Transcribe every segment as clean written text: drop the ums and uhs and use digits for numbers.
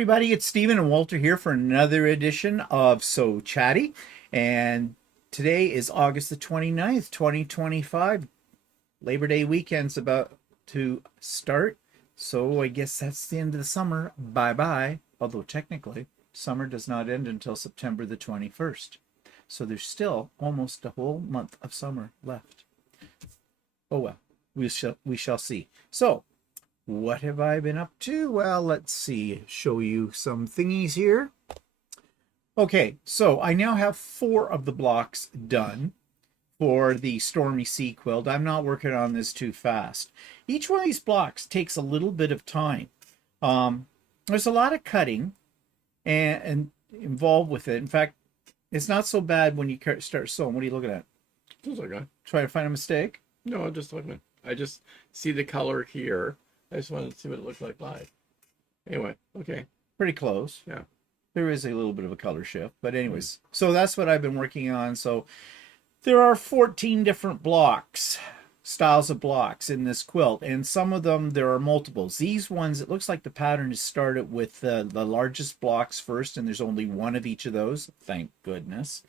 everybody, it's Stephen and Walter here for another edition of So Chatty. And today is August the 29th, 2025. Labor Day weekend's about to start. So I guess that's the end of the summer. Bye-bye. Although technically, summer does not end until September the 21st. So there's still almost a whole month of summer left. Oh well, we shall see. So, what have I been up to? Well, let's see. Show you some thingies here. Okay, so I now have 4 of the blocks done for the Stormy Sea quilt. I'm not working on this too fast. Each one of these blocks takes a little bit of time. There's a lot of cutting and involved with it. In fact, it's not so bad when you start sewing. What are you looking at? Looks like that. Trying to find a mistake? No, I'm just looking. I just see the color here. I just wanted to see what it looked like live. Anyway, okay. Pretty close. Yeah. There is a little bit of a color shift. But anyways, so that's what I've been working on. So there are 14 different blocks, styles of blocks in this quilt. And some of them, there are multiples. These ones, it looks like the pattern is started with the largest blocks first. And there's only one of each of those. Thank goodness.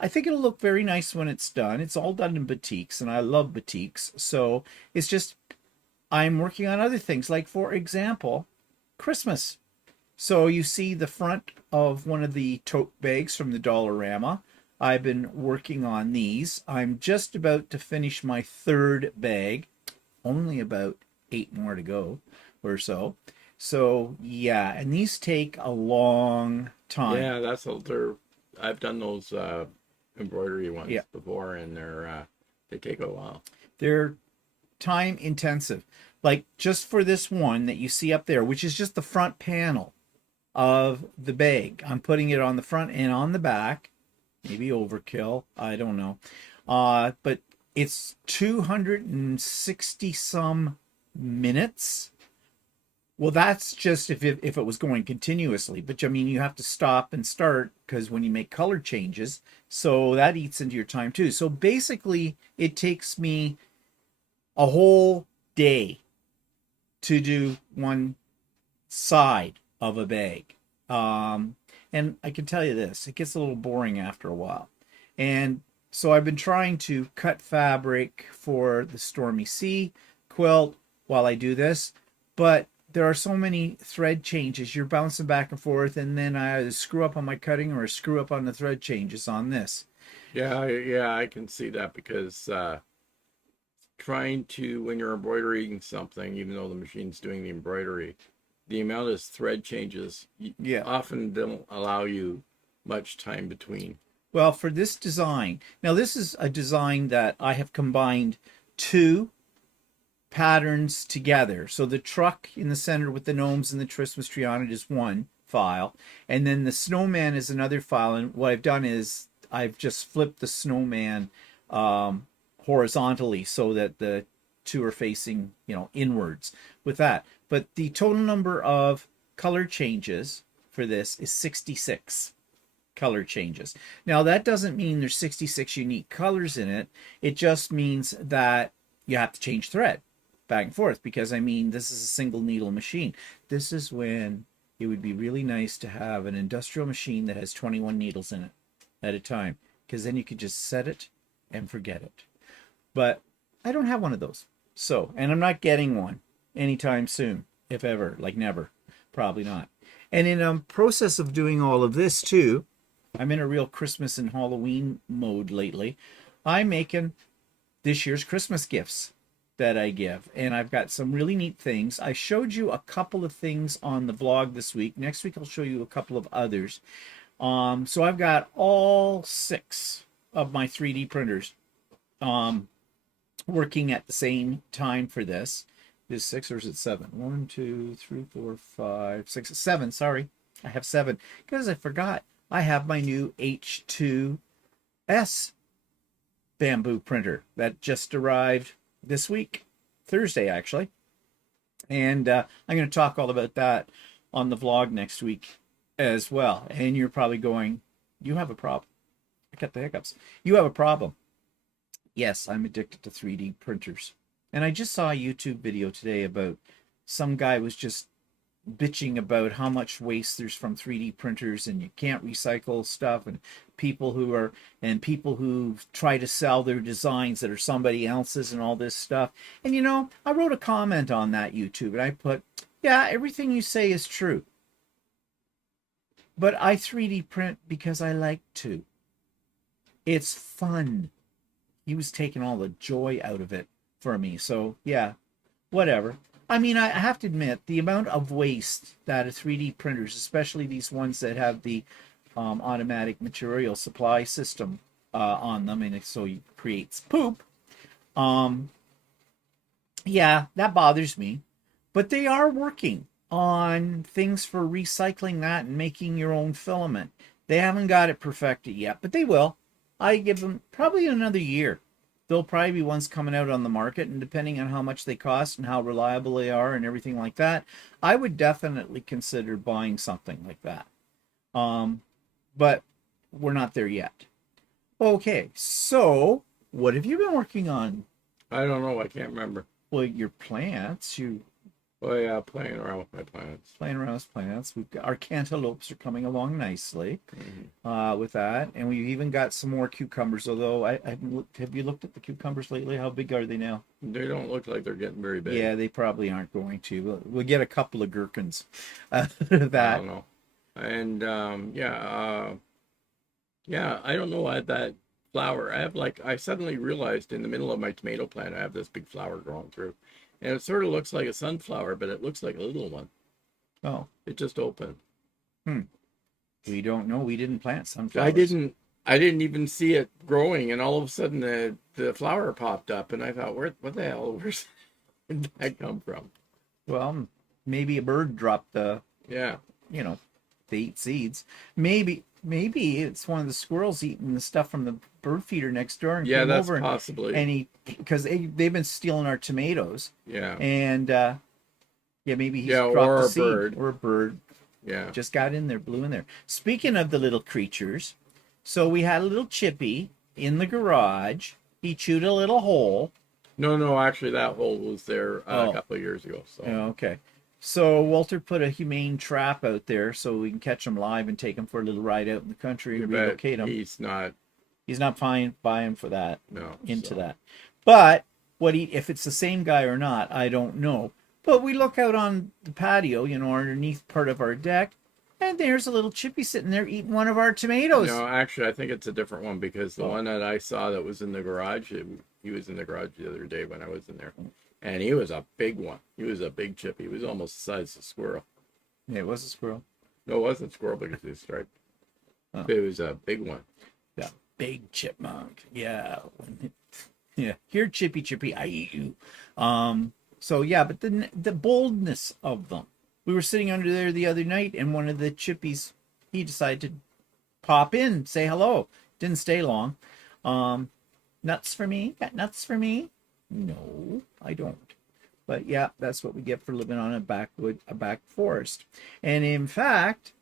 I think it'll look very nice when it's done. It's all done in batiks. And I love batiks. So it's just... I'm working on other things, like, for example, Christmas. So you see the front of one of the tote bags from the Dollarama. I've been working on these. I'm just about to finish my 3rd bag. Only about 8 more to go or so. So, yeah, and these take a long time. Yeah, I've done those embroidery ones before, and they take a while. They're time intensive. Like, just for this one that you see up there, which is just the front panel of the bag. I'm putting it on the front and on the back. Maybe overkill, I don't know. But it's 260 some minutes. Well, that's just if it was going continuously. But I mean, you have to stop and start because when you make color changes, so that eats into your time too. So basically, it takes me a whole day to do one side of a bag. And I can tell you this, it gets a little boring after a while. And so I've been trying to cut fabric for the Stormy Sea quilt while I do this, but there are so many thread changes. You're bouncing back and forth, and then I either screw up on my cutting or screw up on the thread changes on this. Yeah, I can see that because trying to, when you're embroidering something, even though the machine's doing the embroidery, the amount of thread changes often don't allow you much time between. Well, for this design, now this is a design that I have combined 2 patterns together. So the truck in the center with the gnomes and the Christmas tree on it is one file, and then the snowman is another file. And what I've done is I've just flipped the snowman horizontally so that the 2 are facing, inwards with that. But the total number of color changes for this is 66 color changes. Now, that doesn't mean there's 66 unique colors in it. It just means that you have to change thread back and forth because, I mean, this is a single needle machine. This is when it would be really nice to have an industrial machine that has 21 needles in it at a time, because then you could just set it and forget it. But I don't have one of those. So, and I'm not getting one anytime soon, if ever, like never, probably not. And in process of doing all of this too, I'm in a real Christmas and Halloween mode lately. I'm making this year's Christmas gifts that I give, and I've got some really neat things. I showed you a couple of things on the vlog this week. Next week I'll show you a couple of others. So I've got all 6 of my 3D printers working at the same time for this. Is 6 or is it 7? 1, 2, 3, 4, 5, 6, 7. Sorry, I have 7 because I forgot. I have my new H2S bamboo printer that just arrived this week, Thursday actually. And I'm going to talk all about that on the vlog next week as well. And you're probably going, you have a problem. I got the hiccups. You have a problem. Yes, I'm addicted to 3D printers. And I just saw a YouTube video today about some guy was just bitching about how much waste there's from 3D printers and you can't recycle stuff, and people who try to sell their designs that are somebody else's and all this stuff. And I wrote a comment on that YouTube and I put, yeah, everything you say is true. But I 3D print because I like to. It's fun. He was taking all the joy out of it for me. So, yeah, whatever. I mean, I have to admit, the amount of waste that a 3D printers, especially these ones that have the automatic material supply system on them, and so it creates poop. Yeah, that bothers me. But they are working on things for recycling that and making your own filament. They haven't got it perfected yet, but they will. I give them probably another year. There'll probably be ones coming out on the market, and depending on how much they cost and how reliable they are and everything like that, I would definitely consider buying something like that. But we're not there yet. Okay, so what have you been working on? I don't know. I can't remember. Well, your plants. Oh yeah, playing around with my plants. Playing around with plants. We've got our cantaloupes are coming along nicely with that, and we've even got some more cucumbers. Although I have you looked at the cucumbers lately? How big are they now? They don't look like they're getting very big. Yeah, they probably aren't going to. We'll get a couple of gherkins out of that. I don't know. And yeah, I don't know why that flower. I suddenly realized in the middle of my tomato plant, I have this big flower growing through. And it sort of looks like a sunflower, but it looks like a little one. Oh. It just opened. We don't know. We didn't plant sunflowers. I didn't even see it growing, and all of a sudden the flower popped up, and I thought, what the hell? Where did that come from? Well, maybe a bird dropped they eat seeds. Maybe it's one of the squirrels eating the stuff from the bird feeder next door and came over possibly. Because they've been stealing our tomatoes. Yeah. And maybe he's dropped a seed or a bird. Yeah. Just got in there, blew in there. Speaking of the little creatures, so we had a little chippy in the garage. He chewed a little hole. No, actually that hole was there a couple of years ago. So. Okay. So Walter put a humane trap out there so we can catch them live and take them for a little ride out in the country and relocate them. He's not buying for that. No. That. But if it's the same guy or not, I don't know. But we look out on the patio, underneath part of our deck, and there's a little chippy sitting there eating one of our tomatoes. No, actually, I think it's a different one because the one that I saw that was in the garage, he was in the garage the other day when I was in there. And he was a big one. He was a big chippy. He was almost the size of a squirrel. Yeah, it was a squirrel. No, it wasn't a squirrel because he was striped. Oh. It was a big one. Yeah, big chipmunk. Yeah. Yeah. Here, chippy, I eat you. So yeah, but the boldness of them. We were sitting under there the other night, and one of the chippies, he decided to pop in, say hello. Didn't stay long. Nuts for me? Got nuts for me? No, I don't. But yeah, that's what we get for living on a back forest. And in fact,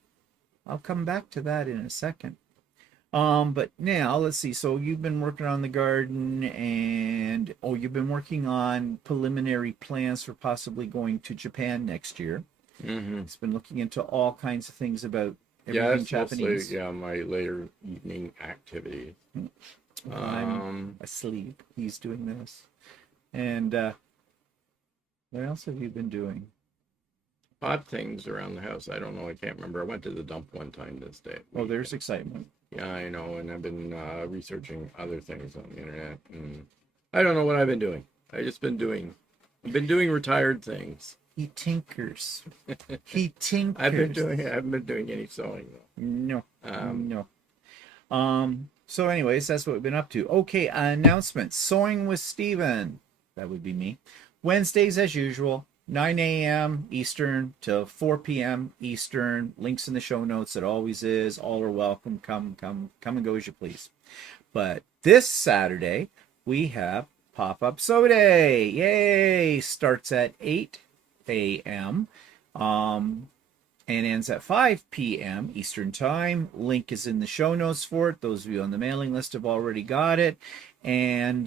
I'll come back to that in a second. But now let's see. So you've been working on the garden, and you've been working on preliminary plans for possibly going to Japan next year. Mm-hmm. It's been looking into all kinds of things about everything Japanese. Mostly, my later evening activities. I'm asleep. He's doing this. And what else have you been doing? Odd things around the house. I don't know. I can't remember. I went to the dump one time this day. Oh, there's excitement. Yeah, I know. And I've been researching other things on the internet. And I don't know what I've been doing. I've been doing retired things. He tinkers. He tinkers. I haven't been doing any sewing though. No. So anyways, that's what we've been up to. Okay, announcements. Sewing with Steven. That would be me. Wednesdays as usual, 9 a.m. Eastern to 4 p.m. Eastern. Links in the show notes. It always is. All are welcome. Come and go as you please. But this Saturday, we have Pop-Up Sew Day. Yay! Starts at 8 a.m. And ends at 5 p.m. Eastern Time. Link is in the show notes for it. Those of you on the mailing list have already got it. And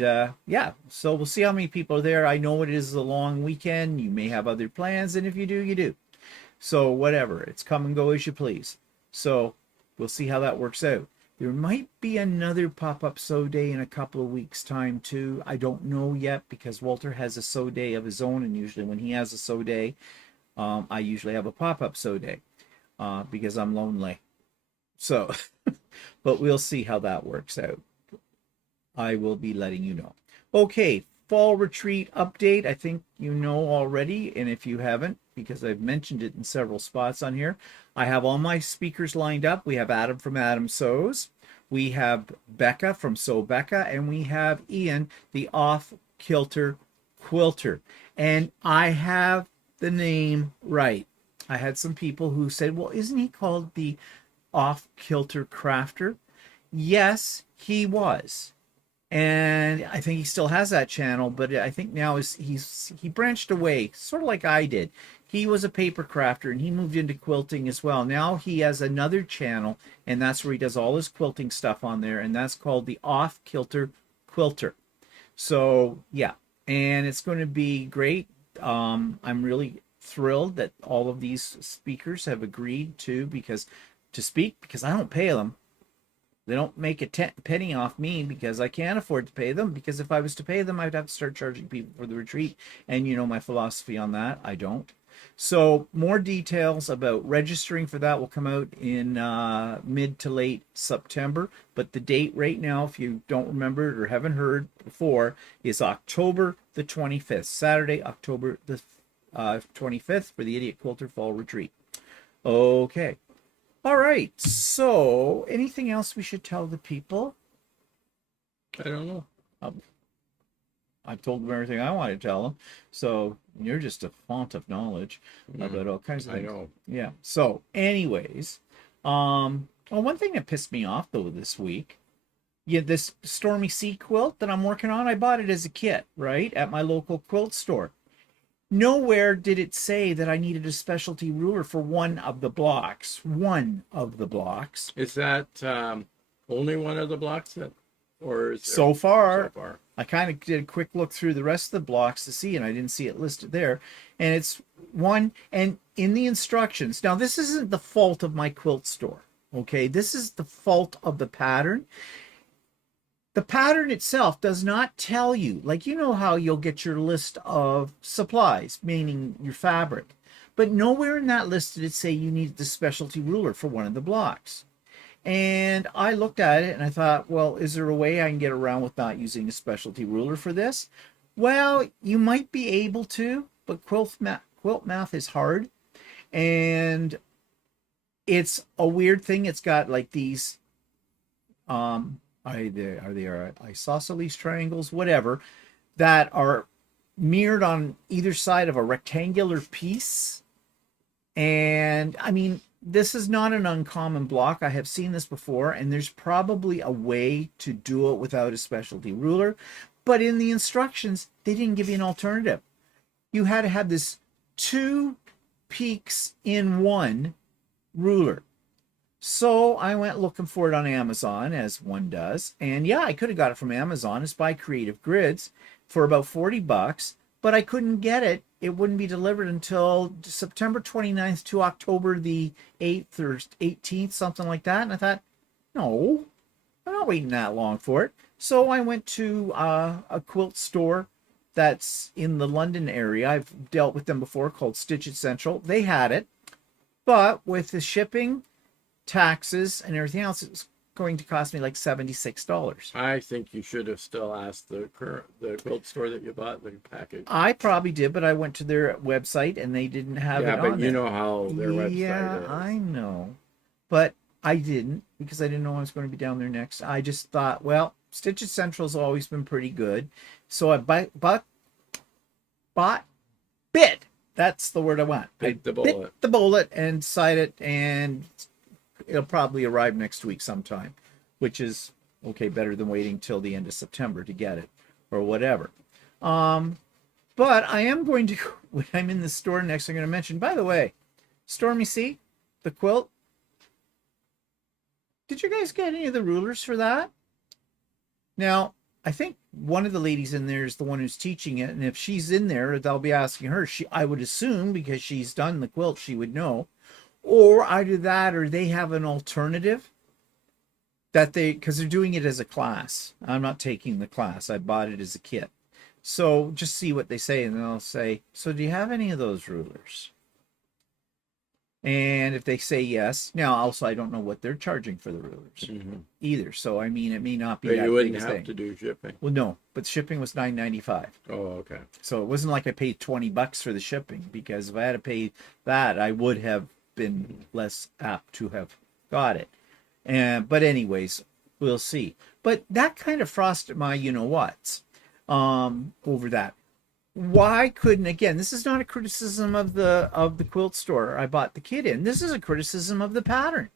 so we'll see how many people are there. I know it is a long weekend. You may have other plans, and if you do, you do. So whatever, it's come and go as you please. So we'll see how that works out. There might be another pop-up sew day in a couple of weeks' time too. I don't know yet because Walter has a sew day of his own, and usually when he has a sew day, I usually have a pop-up sew day because I'm lonely. So, but we'll see how that works out. I will be letting you know. Okay, fall retreat update. I think you know already, and if you haven't, because I've mentioned it in several spots on here, I have all my speakers lined up. We have Adam from Adam Sews, we have Becca from Sew Becca, and we have Ian, the Off Kilter Quilter. And I have the name right. I had some people who said, well, isn't he called the Off Kilter Crafter? Yes, he was. And I think he still has that channel, but I think now he branched away, sort of like I did. He was a paper crafter and he moved into quilting as well. Now he has another channel, and that's where he does all his quilting stuff on there, and that's called the Off Kilter Quilter. So yeah, and it's going to be great. I'm really thrilled that all of these speakers have agreed to speak because I don't pay them. They don't make a penny off me because I can't afford to pay them, because if I was to pay them, I'd have to start charging people for the retreat. And you know my philosophy on that. I don't. So more details about registering for that will come out in mid to late September. But the date right now, if you don't remember it or haven't heard before, is October the 25th. Saturday, October the 25th for the Idiot Quilter Fall Retreat. Okay. All right, so anything else we should tell the people? I don't know. I've told them everything I want to tell them. So you're just a font of knowledge about all kinds of things. I know. Yeah. So anyways, well, one thing that pissed me off though this week, this Stormy Sea quilt that I'm working on, I bought it as a kit, right, at my local quilt store. Nowhere did it say that I needed a specialty ruler for one of the blocks. One of the blocks. Is that only one of the blocks or is so far? I kind of did a quick look through the rest of the blocks to see, and I didn't see it listed there. And it's one, and in the instructions. Now, this isn't the fault of my quilt store, okay? This is the fault of the pattern. The pattern itself does not tell you, like, you know how you'll get your list of supplies, meaning your fabric, but nowhere in that list did it say you needed the specialty ruler for one of the blocks. And I looked at it and I thought, well, is there a way I can get around with not using a specialty ruler for this? Well, you might be able to, but quilt math is hard. And it's a weird thing. It's got like these, are they isosceles triangles, whatever, that are mirrored on either side of a rectangular piece. And I mean, this is not an uncommon block. I have seen this before, and there's probably a way to do it without a specialty ruler. But in the instructions, they didn't give you an alternative. You had to have this 2 peaks in one ruler. So I went looking for it on Amazon, as one does. And yeah, I could have got it from Amazon. It's by Creative Grids for about $40, but I couldn't get it. It wouldn't be delivered until September 29th to October the 8th or 18th, something like that. And I thought, no, I'm not waiting that long for it. So I went to a quilt store that's in the London area. I've dealt with them before, called Stitch Essential. They had it, but with the shipping, taxes, and everything else, it was going to cost me like $76. I think you should have still asked the quilt store that you bought the package. I probably did, but I went to their website and they didn't have it on there. Yeah, but you know how their website is. Yeah, I know. But I didn't, because I didn't know I was going to be down there next. I just thought, well, Stitch Essential's always been pretty good. So I bit. That's the word I want. Bit the bullet. Bit the bullet and decided, and it'll probably arrive next week sometime, which is okay, better than waiting till the end of September to get it or whatever. But I am going to, when I'm in the store next, I'm going to mention, by the way, Stormy Sea, the quilt. Did you guys get any of the rulers for that? Now, I think one of the ladies in there is the one who's teaching it, and if she's in there, they'll be asking her. I would assume, because she's done the quilt, she would know. Or either that, or they have an alternative that because they're doing it as a class. I'm not taking the class. I bought it as a kit. So just see what they say, and then I'll say, so do you have any of those rulers? And if they say yes, now also I don't know what they're charging for the rulers either. So I mean, it may not be But that you wouldn't big a have thing. to do shipping. Well, no, but shipping was $9.95. Oh, okay. So it wasn't like I paid $20 for the shipping, because if I had to pay that, I would have been less apt to have got it. But anyways, we'll see. But that kind of frosted my you-know-whats over that. Why couldn't, again, this is not a criticism of the quilt store I bought the kit in. This is a criticism of the pattern.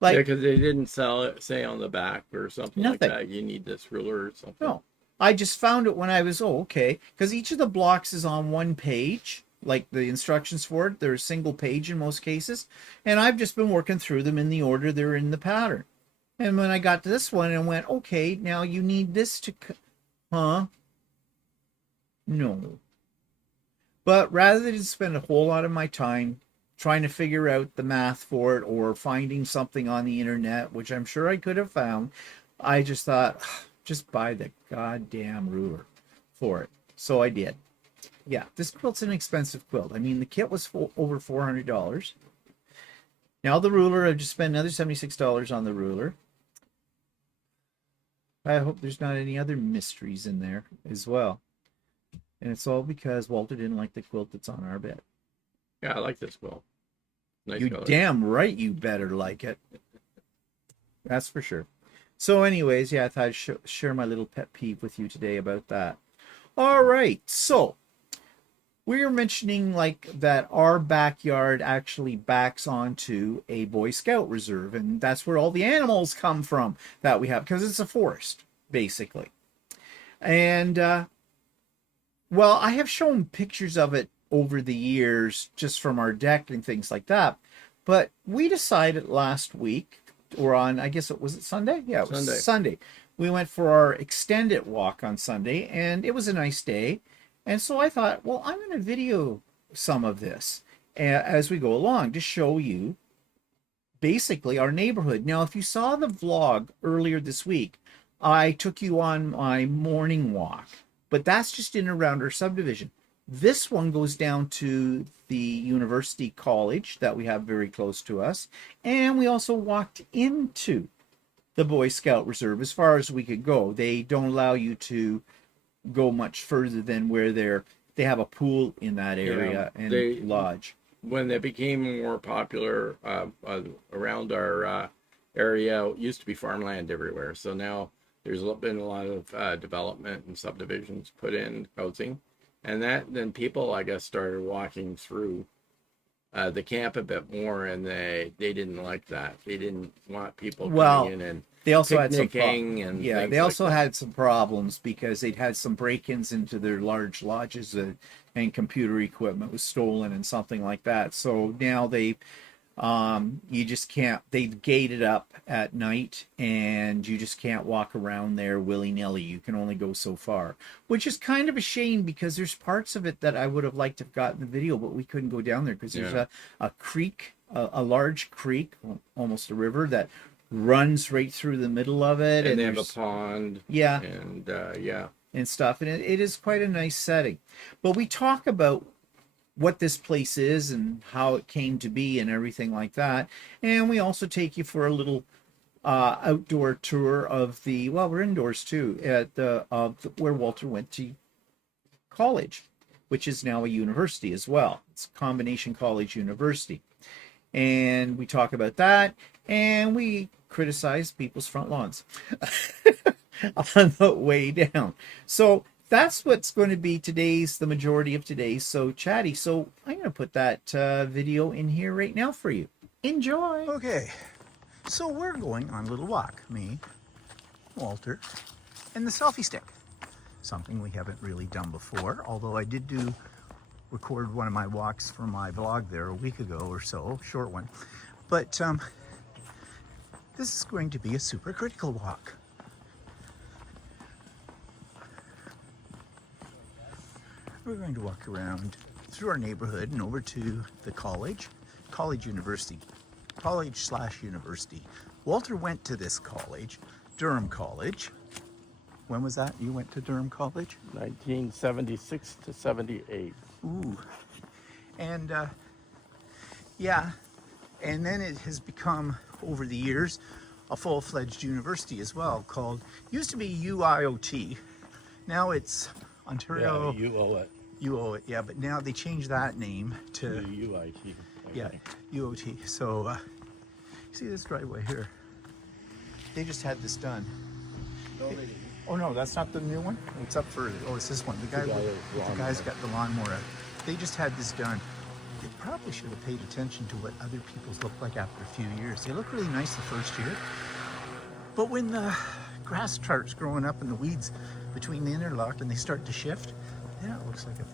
Like, yeah, because they didn't sell it, say, on the back or something nothing. like that. You need this ruler or something. No. I just found it when I was, okay. Because each of the blocks is on one page, like the instructions for it. They're a single page in most cases. And I've just been working through them in the order they're in the pattern. And when I got to this one and went, okay, now you need this to, no. But rather than spend a whole lot of my time trying to figure out the math for it or finding something on the internet, which I'm sure I could have found, I just thought, just buy the goddamn ruler for it. So I did. Yeah, this quilt's an expensive quilt. I mean, the kit was over $400. Now the ruler, I've just spent another $76 on the ruler. I hope there's not any other mysteries in there as well. And it's all because Walter didn't like the quilt that's on our bed. Yeah, I like this quilt. Nice you color. Damn right you better like it. That's for sure. So anyways, yeah, I thought I'd share my little pet peeve with you today about that. All right, so we were mentioning like that our backyard actually backs onto a Boy Scout reserve, and that's where all the animals come from that we have, because it's a forest, basically. And well, I have shown pictures of it over the years just from our deck and things like that. But we decided last week, or on, I guess it was Sunday? Yeah, it was Sunday. We went for our extended walk on Sunday, and it was a nice day. And so I thought, well, I'm going to video some of this as we go along to show you basically our neighborhood. Now, if you saw the vlog earlier this week, I took you on my morning walk. But that's just in and around our subdivision. This one goes down to the university college that we have very close to us. And we also walked into the Boy Scout Reserve as far as we could go. They don't allow you to go much further than where they have a pool in that area and lodge. When they became more popular around our area, it used to be farmland everywhere. So now there's been a lot of development and subdivisions put in housing, and then people, I guess, started walking through the camp a bit more, and they didn't like that. They didn't want people coming in and they also had some they also had some problems because they'd had some break-ins into their large lodges and computer equipment was stolen and something like that. So now they you just can't, they gate it up at night and you just can't walk around there willy-nilly. You can only go so far, which is kind of a shame because there's parts of it that I would have liked to have gotten the video, but we couldn't go down there because there's a creek, a large creek, almost a river that runs right through the middle of it. And they have a pond. Yeah. And stuff. And it is quite a nice setting. But we talk about what this place is and how it came to be and everything like that. And we also take you for a little outdoor tour of we're indoors too, at where Walter went to college, which is now a university as well. It's a combination college university. And we talk about that, and we criticize people's front lawns on the way down. So that's what's going to be the majority of today's So Chatty. So I'm going to put that video in here right now for you. Enjoy. Okay, so we're going on a little walk. Me, Walter, and the selfie stick. Something we haven't really done before, although I did record one of my walks for my blog there a week ago or so, short one. But this is going to be a super critical walk. we're going to walk around through our neighborhood and over to the college university. Walter went to this college, Durham College. When was that? You went to Durham College? 1976 to 78. Ooh. And yeah, and then it has become, over the years, a full-fledged university as well, called, used to be UIOT. Now it's Ontario. Yeah, you owe it. You owe it, yeah, but now they changed that name to UIT. yeah, UOT. So, see this driveway here? They just had this done. No, they didn't. Oh no, that's not the new one. It's up further. Oh, it's this one. The guy's got the lawnmower out. They just had this done. They probably should have paid attention to what other people's look like after a few years. They look really nice the first year, but when the grass starts growing up and the weeds between the interlock and they start to shift, yeah, it looks like a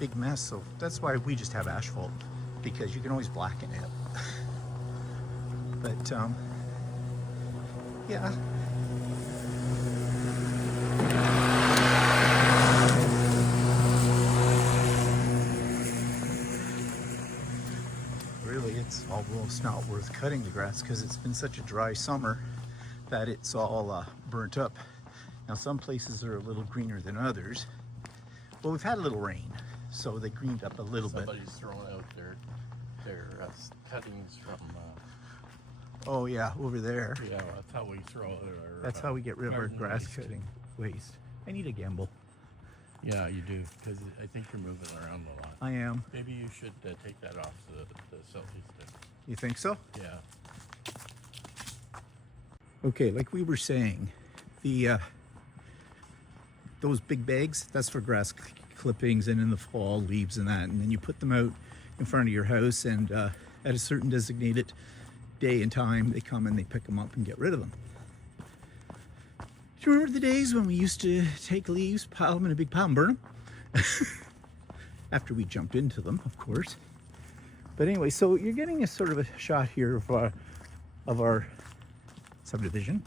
big mess. So that's why we just have asphalt, because you can always blacken it. But yeah. Really, it's almost not worth cutting the grass because it's been such a dry summer that it's all burnt up. Now some places are a little greener than others. Well, we've had a little rain, so they greened up a little bit. Somebody's throwing out their cuttings from. Oh yeah, over there. Yeah, that's how we throw out our. That's how we get rid of our garden grass waste. cutting waste. I need a gimbal. Yeah, you do, because I think you're moving around a lot. I am. Maybe you should take that off the selfie stick. You think so? Yeah. Okay, like we were saying, the those big bags, that's for grass clippings, and in the fall, leaves and that. And then you put them out in front of your house, and at a certain designated day and time, they come and they pick them up and get rid of them. Do you remember the days when we used to take leaves, pile them in a big pile and burn them? After we jumped into them, of course. But anyway, so you're getting a sort of a shot here of our subdivision.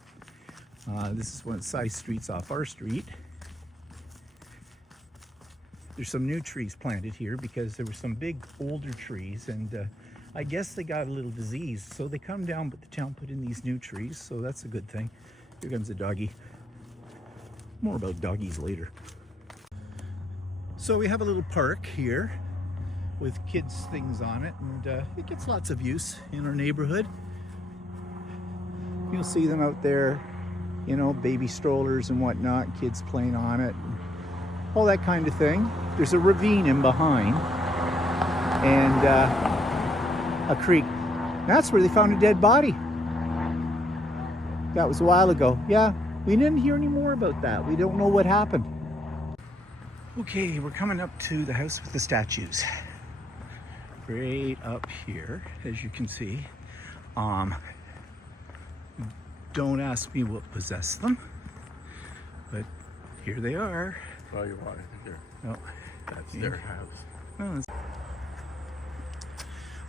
This is one of the side streets off our street. There's some new trees planted here because there were some big older trees, and I guess they got a little disease, so they come down, but the town put in these new trees, so that's a good thing. Here comes a doggy. More about doggies later. So we have a little park here with kids' things on it, and it gets lots of use in our neighborhood. You'll see them out there, you know, baby strollers and whatnot, kids playing on it, all that kind of thing. There's a ravine in behind, and a creek. That's where they found a dead body. That was a while ago. Yeah, we didn't hear any more about that. We don't know what happened. Okay, we're coming up to the house with the statues. Right up here, as you can see. Don't ask me what possessed them, but here they are. Oh, you want it here? Oh, That's their house. oh,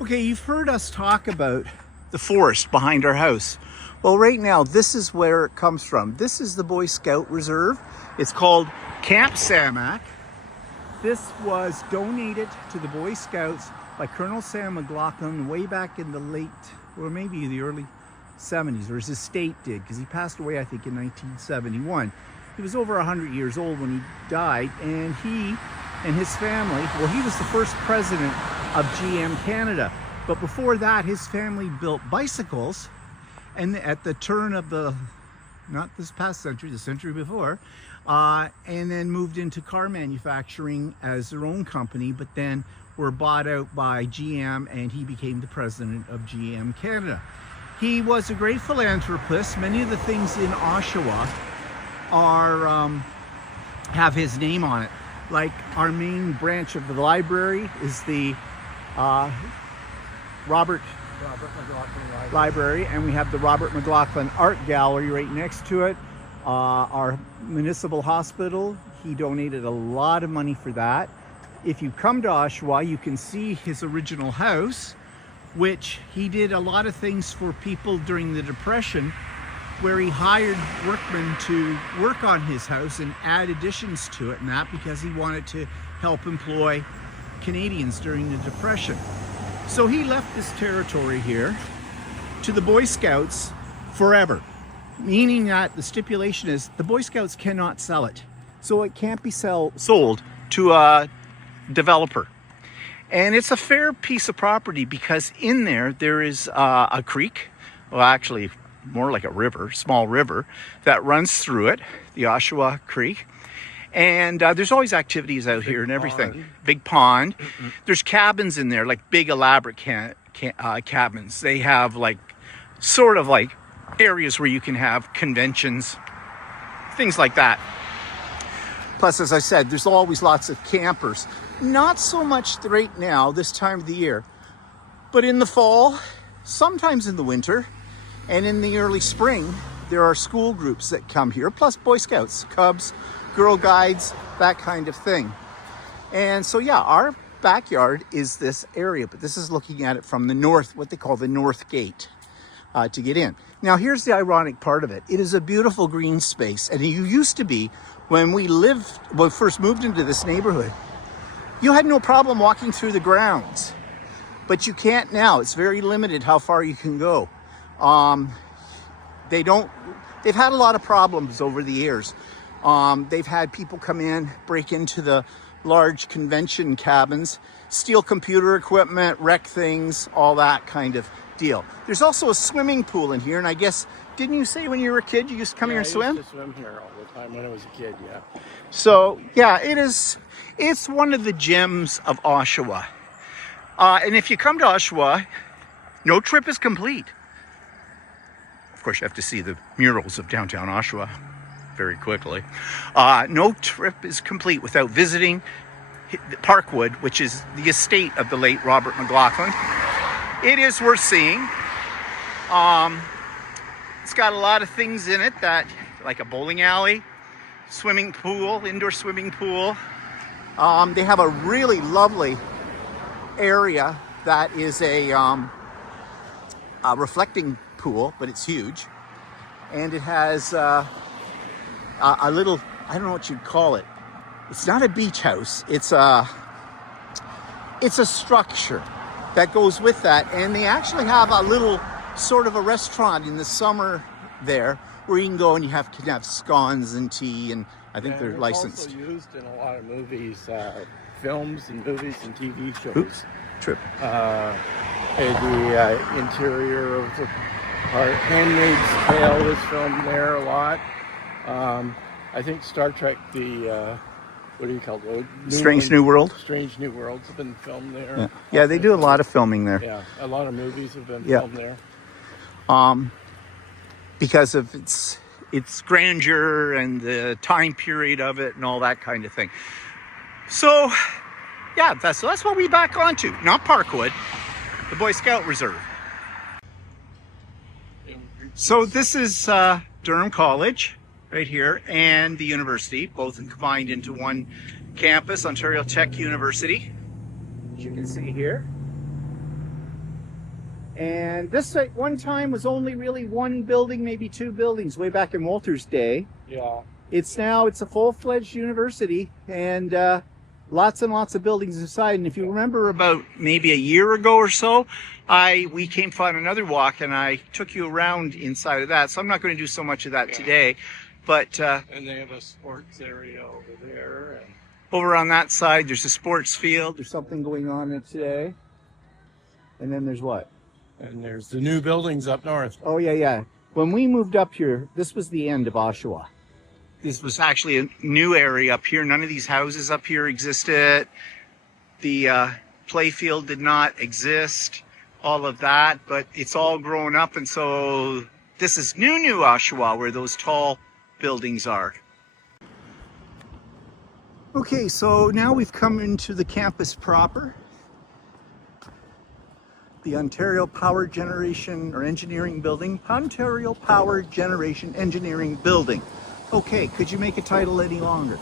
okay, you've heard us talk about the forest behind our house. Well, right now, this is where it comes from. This is the Boy Scout Reserve. It's called Camp Samac. This was donated to the Boy Scouts by Colonel Sam McLaughlin way back in the late, or maybe the early 70s, or his estate did, because he passed away, I think, in 1971. He was over 100 years old when he died, and he and his family, well, he was the first president of GM Canada. But before that, his family built bicycles, and at the turn of the, not this past century, the century before, and then moved into car manufacturing as their own company, but then were bought out by GM, and he became the president of GM Canada. He was a great philanthropist. Many of the things in Oshawa are have his name on it. Like our main branch of the library is the Robert McLaughlin Library, and we have the Robert McLaughlin Art Gallery right next to it. Our municipal hospital, he donated a lot of money for that. If you come to Oshawa, you can see his original house, which he did a lot of things for people during the Depression, where he hired workmen to work on his house and add additions to it, and that because he wanted to help employ Canadians during the Depression. So he left this territory here to the Boy Scouts forever, meaning that the stipulation is the Boy Scouts cannot sell it. So it can't be sold to a developer. And it's a fair piece of property because in there is a creek, well actually more like a river, small river, that runs through it, the Oshawa Creek. And there's always activities out here and everything. Pond. Big pond. There's cabins in there, like big elaborate cabins. They have like sort of like areas where you can have conventions, things like that. Plus, as I said, there's always lots of campers. Not so much right now, this time of the year, but in the fall, sometimes in the winter, and in the early spring, there are school groups that come here, plus Boy Scouts, Cubs, Girl Guides, that kind of thing. And so, yeah, our backyard is this area, but this is looking at it from the north, what they call the North Gate, to get in. Now, here's the ironic part of it. It is a beautiful green space, and it used to be when we first moved into this neighborhood, you had no problem walking through the grounds, but you can't now. It's very limited how far you can go. They've had a lot of problems over the years. They've had people come in, break into the large convention cabins, steal computer equipment, wreck things, all that kind of deal. There's also a swimming pool in here, and I guess, didn't you say when you were a kid you used to come here and swim? I used to swim here all the time when I was a kid, yeah. So, yeah, it's one of the gems of Oshawa. And if you come to Oshawa, no trip is complete. Of course, you have to see the murals of downtown Oshawa very quickly. No trip is complete without visiting Parkwood, which is the estate of the late Robert McLaughlin. It is worth seeing. It's got a lot of things in it that, like a bowling alley, swimming pool, indoor swimming pool. They have a really lovely area that is a reflecting pool, but it's huge. And it has a little, I don't know what you'd call it. It's not a beach house. It's a structure that goes with that. And they actually have a little sort of a restaurant in the summer there where you can go and you can have scones and tea, and I think they're licensed. It's also used in a lot of movies, films and movies and TV shows. Oops, trip. The interior of the Handmaid's Tale was filmed there a lot. I think Star Trek, what do you call it? Strange New World? Strange New Worlds have been filmed there. Yeah, they do a lot of filming there. Yeah, a lot of movies have been filmed there. Because of its grandeur and the time period of it and all that kind of thing. So, yeah, that's what we back onto. Not Parkwood, the Boy Scout Reserve. So this is Durham College right here and the university, both combined into one campus, Ontario Tech University, as you can see here. And this at one time was only really one building, maybe two buildings, way back in Walter's day. Yeah. It's a full-fledged university, and lots and lots of buildings inside. And if you remember, about maybe a year ago or so, we came on another walk, and I took you around inside of that. So I'm not going to do so much of that today, but and they have a sports area over there. And over on that side, there's a sports field. There's something going on there today. And then there's what? And there's the new buildings up north. Oh, yeah. When we moved up here, this was the end of Oshawa. This was actually a new area up here. None of these houses up here existed. The play field did not exist, all of that, but it's all grown up. And so this is new Oshawa, where those tall buildings are. Okay, so now we've come into the campus proper. The Ontario Power Generation or Engineering Building. Ontario Power Generation Engineering Building. Okay, could you make a title any longer?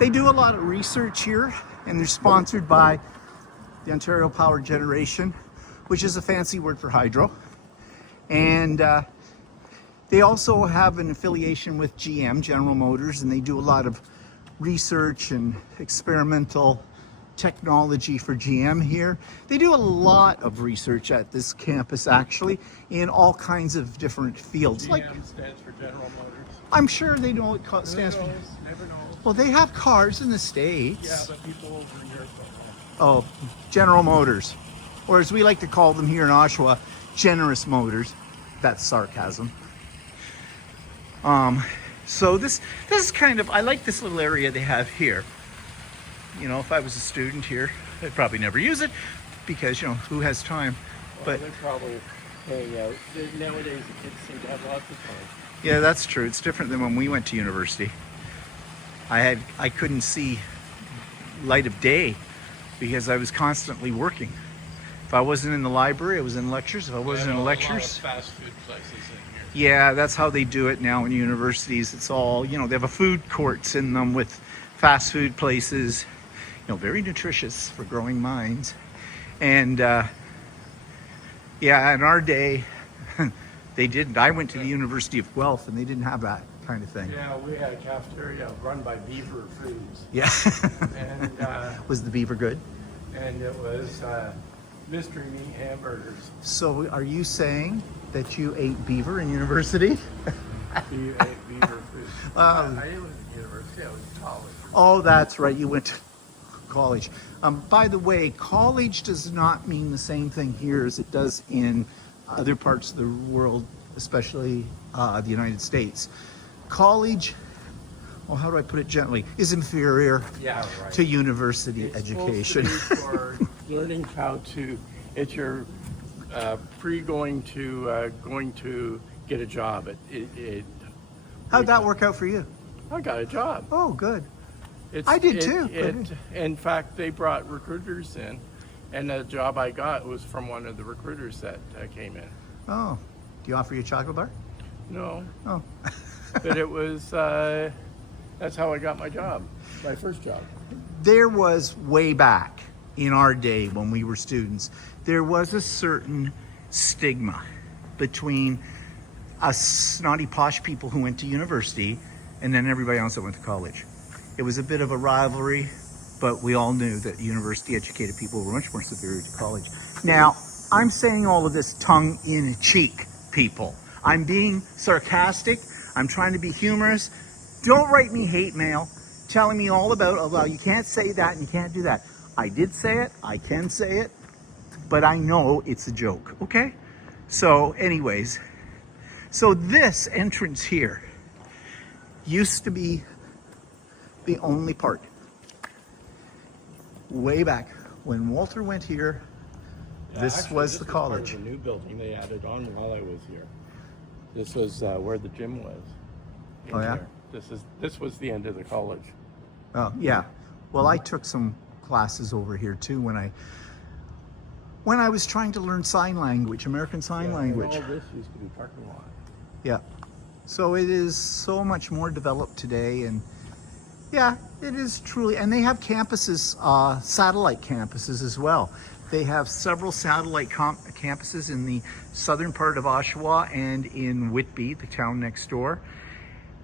They do a lot of research here, and they're sponsored by the Ontario Power Generation, which is a fancy word for hydro. And they also have an affiliation with GM, General Motors, and they do a lot of research and experimental technology for GM here. They do a lot of research at this campus, actually, in all kinds of different fields. GM Like, stands for General Motors. I'm sure they know what stands for. Never know. Well, they have cars in the States. Yeah, but people over here don't Oh, know. General Motors, or as we like to call them here in Oshawa, Generous Motors. That's sarcasm. So this is kind of, I like this little area they have here. You know, if I was a student here, I'd probably never use it because, you know, who has time? Well, But they're probably hanging out. Nowadays, the kids seem to have lots of time. yeah, that's true. It's different than when we went to university. I couldn't see light of day because I was constantly working. If I wasn't in the library, I was in lectures. If I wasn't in lectures, Fast food places in here. yeah, that's how they do it now in universities. It's all, you know, they have a food courts in them with fast food places, you know, very nutritious for growing minds. And yeah, in our day, they didn't. I went to the University of Guelph and they didn't have that kind of thing. Yeah, we had a cafeteria run by Beaver Foods, Yeah. and Was the beaver good? it was mystery meat hamburgers. So are you saying that you ate beaver in university? You ate Beaver Foods. I didn't go to university. I was in college. Oh, that's right. You went to college. By the way, college does not mean the same thing here as it does in other parts of the world, especially the United States. College, well, how do I put it gently, is inferior Yeah, right. to university It's education. supposed to be for learning how to. It's your going to get a job. How'd that work out for you? I got a job. Oh, good. I did too. In fact, they brought recruiters in, and the job I got was from one of the recruiters that came in. Oh, do you offer you a chocolate bar? No, Oh. but it was. That's how I got my job, my first job. There was way back in our day when we were students, there was a certain stigma between us snotty posh people who went to university and then everybody else that went to college. It was a bit of a rivalry, but we all knew that university educated people were much more superior to college. Now, I'm saying all of this tongue in cheek, people. I'm being sarcastic. I'm trying to be humorous. Don't write me hate mail telling me all about, oh, well, you can't say that and you can't do that. I did say it. I can say it. But I know it's a joke, okay? So anyways, so this entrance here used to be the only part. Way back when Walter went here, this was the college. Part of a new building they added on while I was here. This was where the gym was. in Oh, yeah? here. This was the end of the college. Oh, yeah. Well, I took some classes over here too when I was trying to learn sign language, American Sign Language. And all this used to be parking lot. Yeah. So it is so much more developed today, and yeah, it is truly, and they have campuses, satellite campuses as well. They have several satellite campuses in the southern part of Oshawa and in Whitby, the town next door.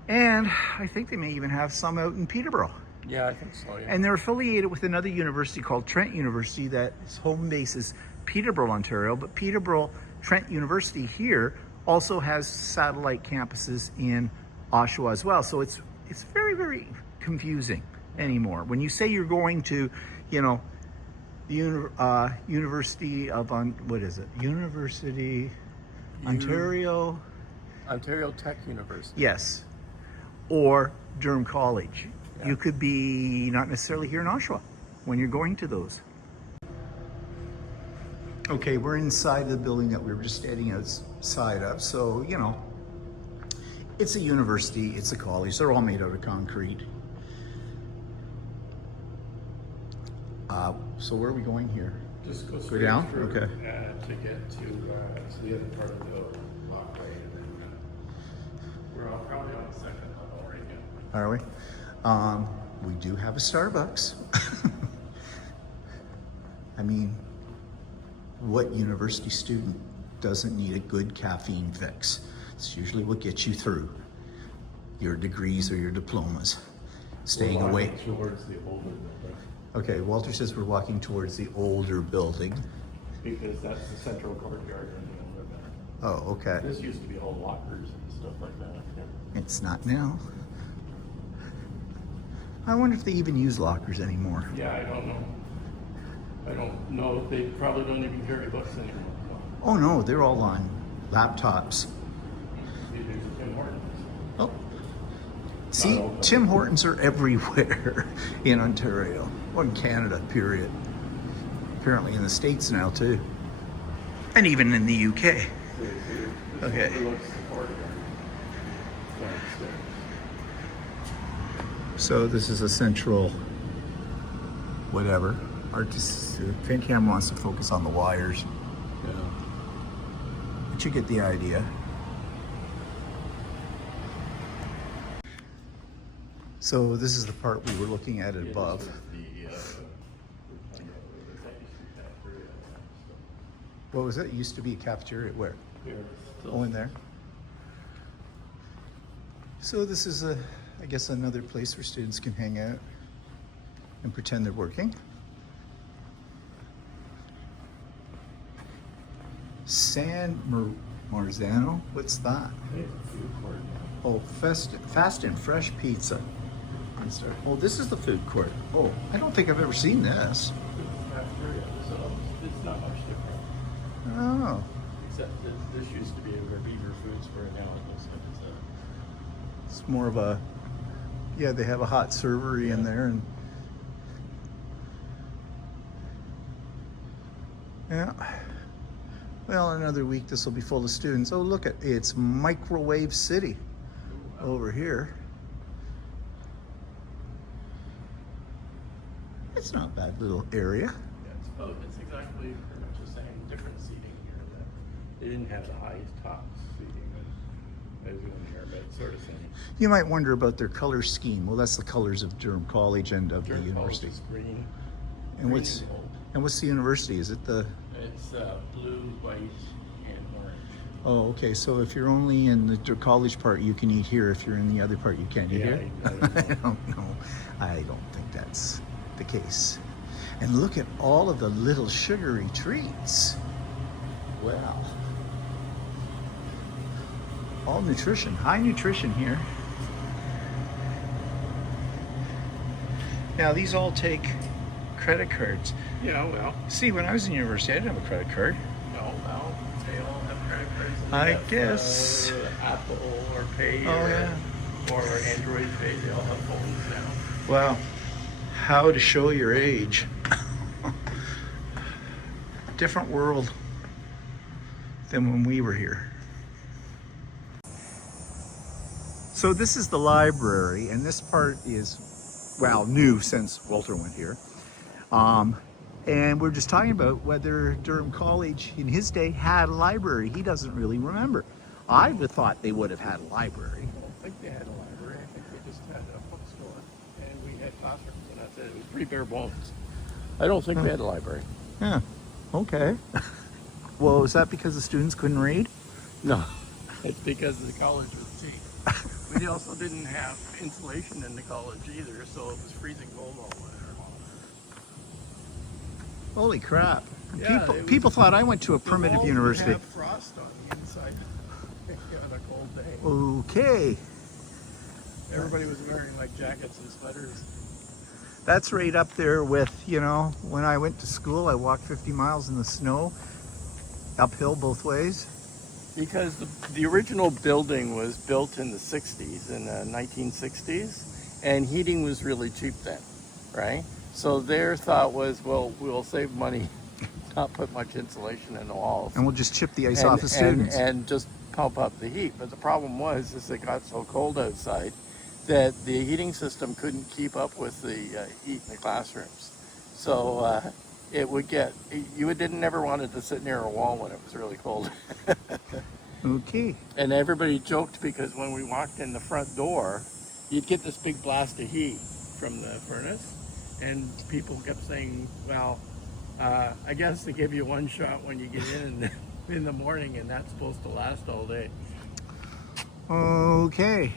And I think they may even have some out in Peterborough. Yeah, I think so. Yeah. And they're affiliated with another university called Trent University that its home base is Peterborough, Ontario. But Peterborough Trent University here also has satellite campuses in Oshawa as well. So it's very, very confusing anymore. When you say you're going to, you know, the University of, what is it? University, Ontario? Ontario Tech University. Yes. Or Durham College. Yeah. You could be not necessarily here in Oshawa when you're going to those. Okay, we're inside the building that we were just standing outside of. So, you know, it's a university, it's a college. They're all made out of concrete. So where are we going here? Just go Go straight down? through, Okay. to get to the other part of the walkway. We're probably on the second level right now. Are we? We do have a Starbucks. I mean, what university student doesn't need a good caffeine fix? It's usually what gets you through your degrees or your diplomas. staying away. Towards the older building. Okay, Walter says we're walking towards the older building. Because that's the central courtyard and the older building. Oh, okay. This used to be all lockers and stuff like that. Yeah. It's not now. I wonder if they even use lockers anymore. Yeah, I don't know. I don't know. They probably don't even carry books anymore. Oh no, they're all on laptops. There's a Tim Hortons. Oh. See, Tim Hortons are everywhere in Ontario, or in Canada, period. Apparently in the States now too. And even in the UK. Okay. So this is a central, whatever. Artist, Cam wants to focus on the wires. Yeah. But you get the idea. So this is the part we were looking at above. What was it? It used to be a cafeteria. Where? Oh, in there. So this is I guess another place where students can hang out and pretend they're working. San Marzano? What's that? Oh, fast and fresh pizza. Oh, this is the food court. Oh, I don't think I've ever seen this. It's not much different. Oh. Except that this used to be where Beaver Foods were, now it looks like It's more of a, yeah, they have a hot servery in there, and yeah. Well, another week this will be full of students. Oh, look at it's Microwave City over here. It's not a bad little area. Yeah, it's exactly pretty much the same, different seating here. They didn't have the high top seating as in here, but it's sort of same. You might wonder about their color scheme. Well, that's the colors of Durham College and of the university. Is green. And what's the university? Is it the? It's blue, white, and orange. Oh, okay. So if you're only in the college part, you can eat here. If you're in the other part, you can't eat here. I don't know. I don't think that's the case. And look at all of the little sugary treats. Wow. All nutrition, high nutrition here. Now these all take credit cards. Yeah, well. See, when I was in university, I didn't have a credit card. No, well, they all have credit cards. I have, guess. Apple or Pay or Android Pay, they all have phones now. Wow. How to show your age. Different world than when we were here. So this is the library, and this part is, well, new since Walter went here. And we're just talking about whether Durham College in his day had a library. He doesn't really remember. I would have thought they would have had a library. I don't think they had a library. I think they just had a bookstore, and we had classrooms, and that's it. It was pretty bare bones. I don't think they had a library. Yeah, okay. Well, is that because the students couldn't read? No, it's because the college was cheap. We also didn't have insulation in the college either, so it was freezing cold all winter. Holy crap. Yeah, People thought I went to a primitive university. Have frost on the inside on a cold day. Okay. Everybody was wearing like jackets and sweaters. That's right up there with, you know, when I went to school, I walked 50 miles in the snow, uphill both ways. Because the original building was built in the 60s, in the 1960s, and heating was really cheap then, right? So their thought was, well, we'll save money, not put much insulation in the walls. And we'll just chip the ice off the students. And just pump up the heat. But the problem was, is it got so cold outside that the heating system couldn't keep up with the heat in the classrooms. So you didn't ever wanted to sit near a wall when it was really cold. Okay. And everybody joked because when we walked in the front door, you'd get this big blast of heat from the furnace. And people kept saying, well, I guess they give you one shot when you get in the morning, and that's supposed to last all day. Okay.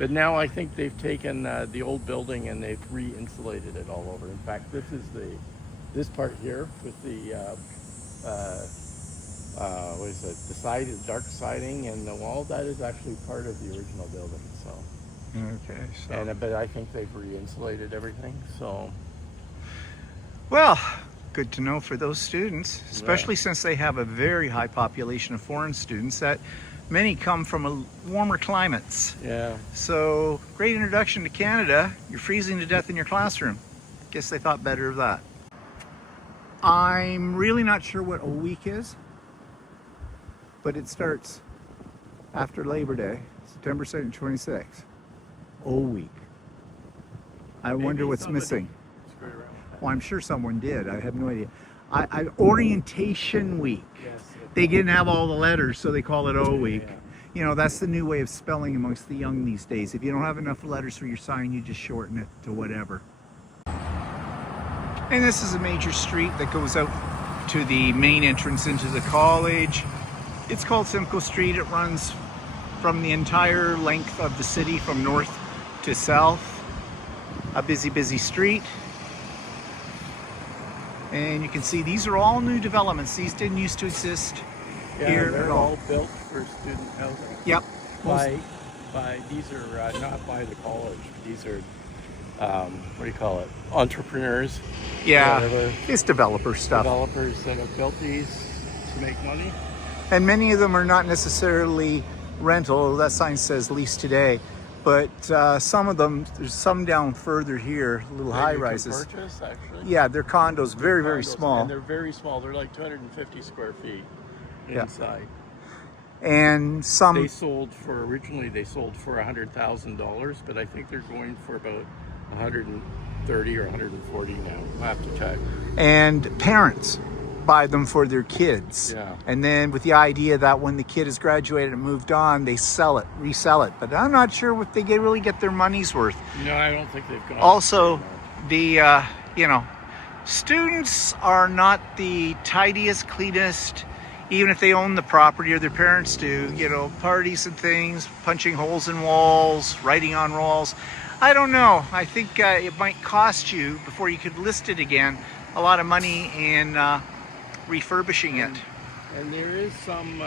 But now I think they've taken the old building and they've re-insulated it all over. In fact, this part here with the what is it? The side is dark siding and the wall. That is actually part of the original building. So Okay. So. but I think they've re-insulated everything. So Well, good to know for those students, especially since they have a very high population of foreign students that many come from warmer climates. yeah. So, great introduction to Canada. You're freezing to death in your classroom. Guess they thought better of that. I'm really not sure what a week is, but it starts after Labor Day, September 2nd, 26th. O week. I wonder what's missing. Well, I'm sure someone did. I have no idea. Orientation week. Yes. They didn't have all the letters, so they call it O week. You know, that's the new way of spelling amongst the young these days. If you don't have enough letters for your sign, you just shorten it to whatever. And this is a major street that goes out to the main entrance into the college. It's called Simcoe Street. It runs from the entire length of the city from north to south. A busy street. And you can see these are all new developments. These didn't used to exist here they're at all. all built for student housing. Yep. By these are not by the college. These are what do you call it? Entrepreneurs. Yeah, Whatever. it's developer stuff. Developers that have built these to make money. And many of them are not necessarily rental. That sign says lease today. But some of them, there's some down further here, little high rises. Purchase, actually. Yeah, they're condos, very Condos, small. And they're very small. They're like 250 square feet inside. And some Originally they sold for $100,000, but I think they're going for about 130 or 140 now. I'll have to check. and parents buy them for their kids. Yeah. And then with the idea that when the kid has graduated and moved on, they resell it. But I'm not sure what they really get their money's worth. No, I don't think they've gone. Also, the students are not the tidiest, cleanest, even if they own the property or their parents do. Parties and things, punching holes in walls, writing on walls. I don't know. I think it might cost you, before you could list it again, a lot of money in refurbishing it. And there is some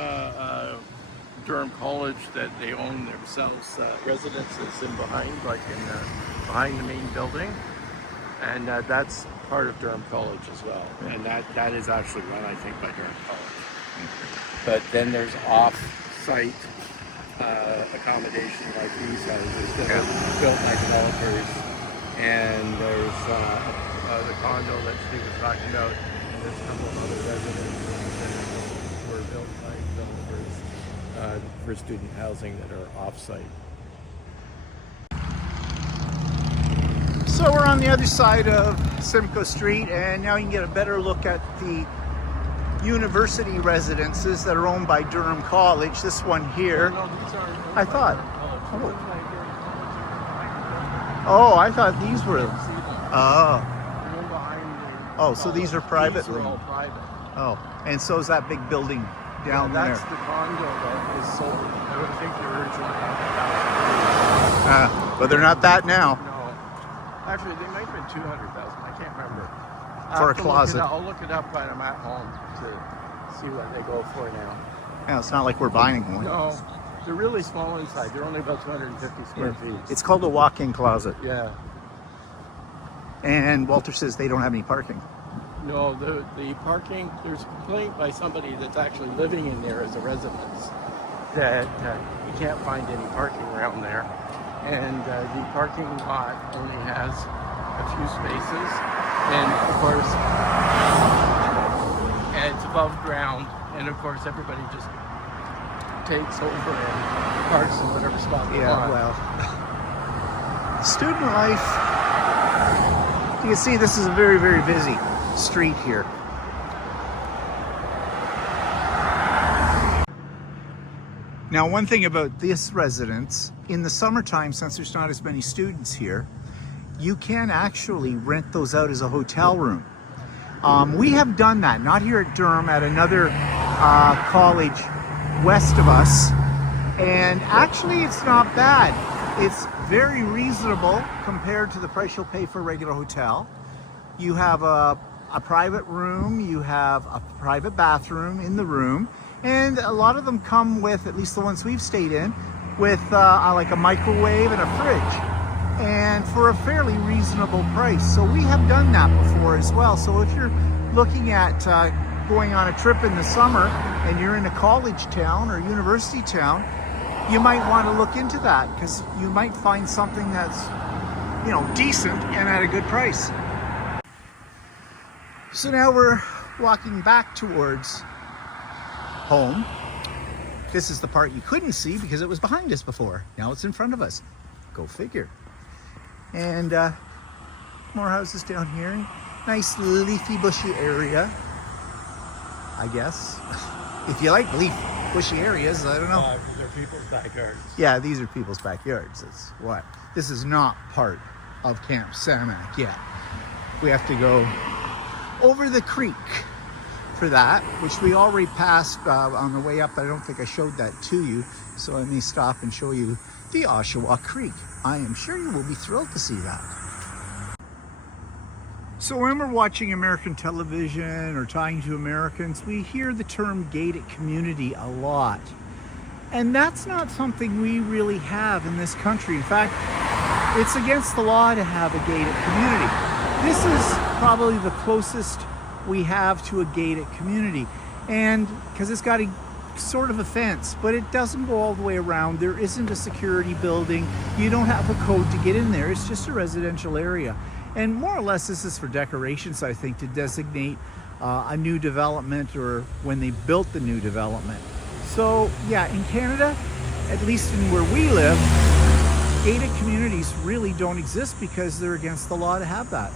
Durham College that they own themselves, residences in behind, behind the main building, and that's part of Durham College as well. And that is actually run, I think, by Durham College. But then there's off-site accommodation like these houses that are built by developers, and there's the condo that Steve was talking about, and there's a couple of other residences that were built by developers for student housing that are off-site. So we're on the other side of Simcoe Street, and now you can get a better look at the university residences that are owned by Durham College. This one here, No, these are I thought. Oh, I thought these were. Oh. Oh, so these are privately. These are all private. Oh, and so is that big building down That's there. the condo that is sold. I would think the original But they're not that now. No. Actually, they might have been 200,000. I can't remember. For a closet. I'll look it up when I'm at home to see what they go for now. Yeah, it's not like we're buying one. No, they're really small inside. They're only about 250 square feet. It's called a walk-in closet. Yeah. And Walter says they don't have any parking. No, the parking, there's a complaint by somebody that's actually living in there as a residence that you can't find any parking around there. And the parking lot only has a few spaces. And of course, and it's above ground. And of course, everybody just takes over and parks in whatever spot they want. Well, student life. You can see this is a very, very busy street here. Now, one thing about this residence, in the summertime, since there's not as many students here, you can actually rent those out as a hotel room. We have done that, not here at Durham, at another college west of us, and actually it's not bad. It's very reasonable compared to the price you'll pay for a regular hotel. You have a private room, you have a private bathroom in the room, and a lot of them come with, at least the ones we've stayed in, with like a microwave and a fridge, and for a fairly reasonable price. So we have done that before as well. So if you're looking at going on a trip in the summer and you're in a college town or university town, you might want to look into that, because you might find something that's, you know, decent and at a good price. So now we're walking back towards home. This is the part you couldn't see because it was behind us before. Now it's in front of us. Go figure. And more houses down here. Nice leafy, bushy area, I guess. If you like bushy areas, I don't know. These are people's backyards. Yeah, these are people's backyards. That's what. This is not part of Camp Samac yet. We have to go over the creek for that, which we already passed on the way up. I don't think I showed that to you, so I may stop and show you the Oshawa Creek. I am sure you will be thrilled to see that. So when we're watching American television or talking to Americans, we hear the term gated community a lot. And that's not something we really have in this country. In fact, it's against the law to have a gated community. This is probably the closest we have to a gated community. And because it's got a sort of a fence, but it doesn't go all the way around. There isn't a security building. You don't have a code to get in there. It's just a residential area. And more or less this is for decorations, I think, to designate a new development or when they built the new development. So yeah, in Canada, at least in where we live, gated communities really don't exist because they're against the law to have that.